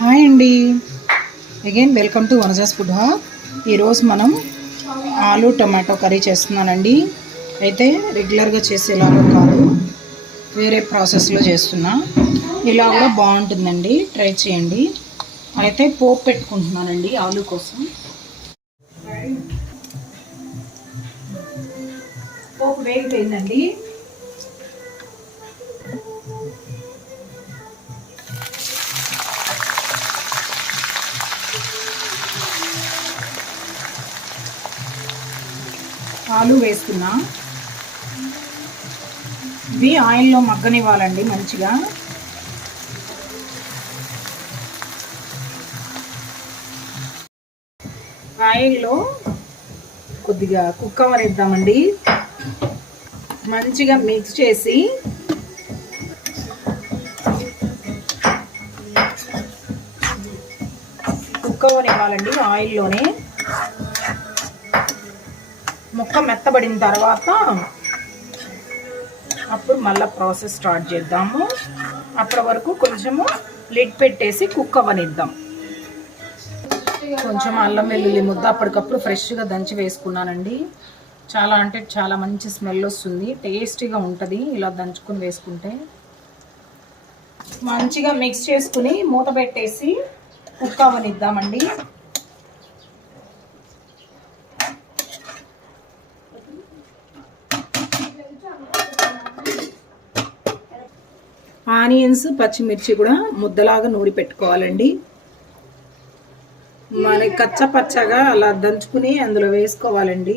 Hi అండి, again welcome to Vanaja's food hub. ఈరోజు మనం ఆలు టమాటో కర్రీ చేస్తున్నానండి. అయితే రెగ్యులర్గా చేసేలాగా కాదు, వేరే ప్రాసెస్లో చేస్తున్నా. ఇలా కూడా బాగుంటుందండి, ట్రై చేయండి. అయితే పోపు పెట్టుకుంటున్నానండి ఆలు కోసం. పోపు వేగిపోయిందండి. ఆలు వేస్తున్నా. ఇవి ఆయిల్లో మగ్గనివ్వాలండి మంచిగా. ఆయిల్లో కొద్దిగా కుక్కవర్ వేద్దామండి. మంచిగా మిక్స్ చేసి కుక్కవర్ ఇవ్వాలండి ఆయిల్లోనే. ముక్క మెత్తబడిన తర్వాత అప్పుడు మళ్ళీ ప్రాసెస్ స్టార్ట్ చేద్దాము. అప్పటి వరకు కొంచెము లిడ్ పెట్టేసి కుక్ అవ్వనిద్దాం. కొంచెం అల్లం వెల్లుల్లి ముద్ద అప్పటికప్పుడు ఫ్రెష్గా దంచి వేసుకున్నానండి. చాలా అంటే చాలా మంచి స్మెల్ వస్తుంది, టేస్టీగా ఉంటుంది ఇలా దంచుకొని వేసుకుంటే. మంచిగా మిక్స్ చేసుకుని మూత పెట్టేసి కుక్ అవ్వనిద్దామండి. ఆనియన్స్ పచ్చిమిర్చి కూడా ముద్దలాగా నూరి పెట్టుకోవాలండి. మనకి కచ్చపచ్చగా అలా దంచుకుని అందులో వేసుకోవాలండి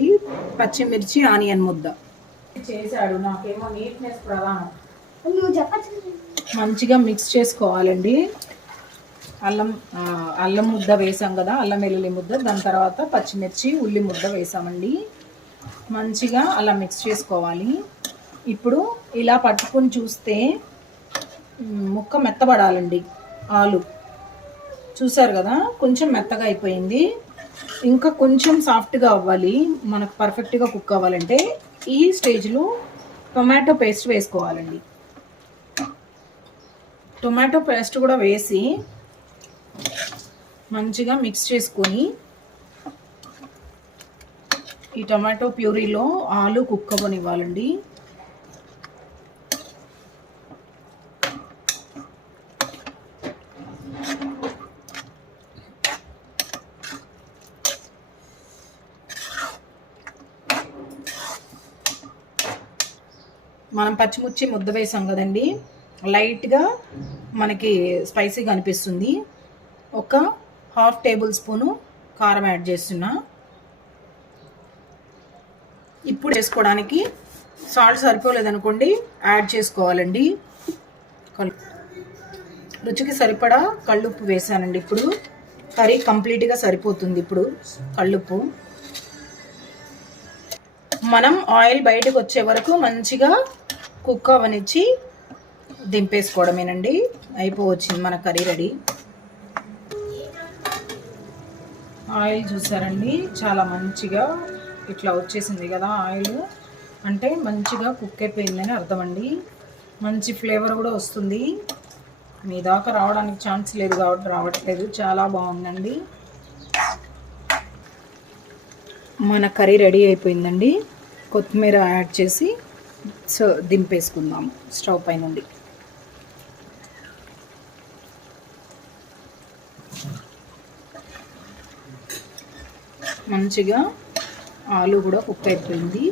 పచ్చిమిర్చి ఆనియన్ ముద్ద. చేశాడు, నాకేమో నీట్నెస్ ప్రధానం. మంచిగా మిక్స్ చేసుకోవాలండి. అల్లం ముద్ద వేసాం కదా, అల్లం వెల్లుల్లి ముద్ద, దాని తర్వాత పచ్చిమిర్చి ఉల్లి ముద్ద వేసామండి. మంచిగా అలా మిక్స్ చేసుకోవాలి. ఇప్పుడు ఇలా పట్టుకొని చూస్తే ముక్క మెత్తబడాలండి. ఆలు చూసారు కదా, కొంచెం మెత్తగా అయిపోయింది. ఇంకా కొంచెం సాఫ్ట్గా అవ్వాలి, మనకు పర్ఫెక్ట్గా కుక్ అవ్వాలంటే. ఈ స్టేజ్లో టొమాటో పేస్ట్ వేసుకోవాలండి. టొమాటో పేస్ట్ కూడా వేసి మంచిగా మిక్స్ చేసుకొని ఈ టొమాటో ప్యూరీలో ఆలు కుక్ అవ్వనివ్వాలండి. మనం పచ్చిమిర్చి ముద్ద వేసాం కదండి, లైట్గా మనకి స్పైసీగా అనిపిస్తుంది. ఒక హాఫ్ టేబుల్ స్పూను కారం యాడ్ చేస్తున్నా. ఇప్పుడు చేసుకోవడానికి సాల్ట్ సరిపోలేదనుకోండి, యాడ్ చేసుకోవాలండి. రుచికి సరిపడా కళ్ళుప్పు వేసానండి. ఇప్పుడు కర్రీ కంప్లీట్గా సరిపోతుంది. ఇప్పుడు కళ్ళుప్పు మనం ఆయిల్ బయటకు వచ్చే వరకు మంచిగా కుక్ అవనిచ్చి దింపేసుకోవడమేనండి. అయిపోవచ్చింది మన కర్రీ రెడీ. ఆయిల్ చూసారండి, చాలా మంచిగా ఇట్లా వచ్చేసింది కదా. ఆయిల్ అంటే మంచిగా కుక్ అయిపోయిందని అర్థం అండి. మంచి ఫ్లేవర్ కూడా వస్తుంది. మీ దాకా రావడానికి ఛాన్స్ లేదు కాబట్టి రావట్లేదు. చాలా బాగుందండి. మన కర్రీ రెడీ అయిపోయిందండి. కొత్తిమీర యాడ్ చేసి దింపేసుకుందాం స్టవ్ పై నుండి. మంచిగా ఆలు కూడా కుక్ అయిపోయింది.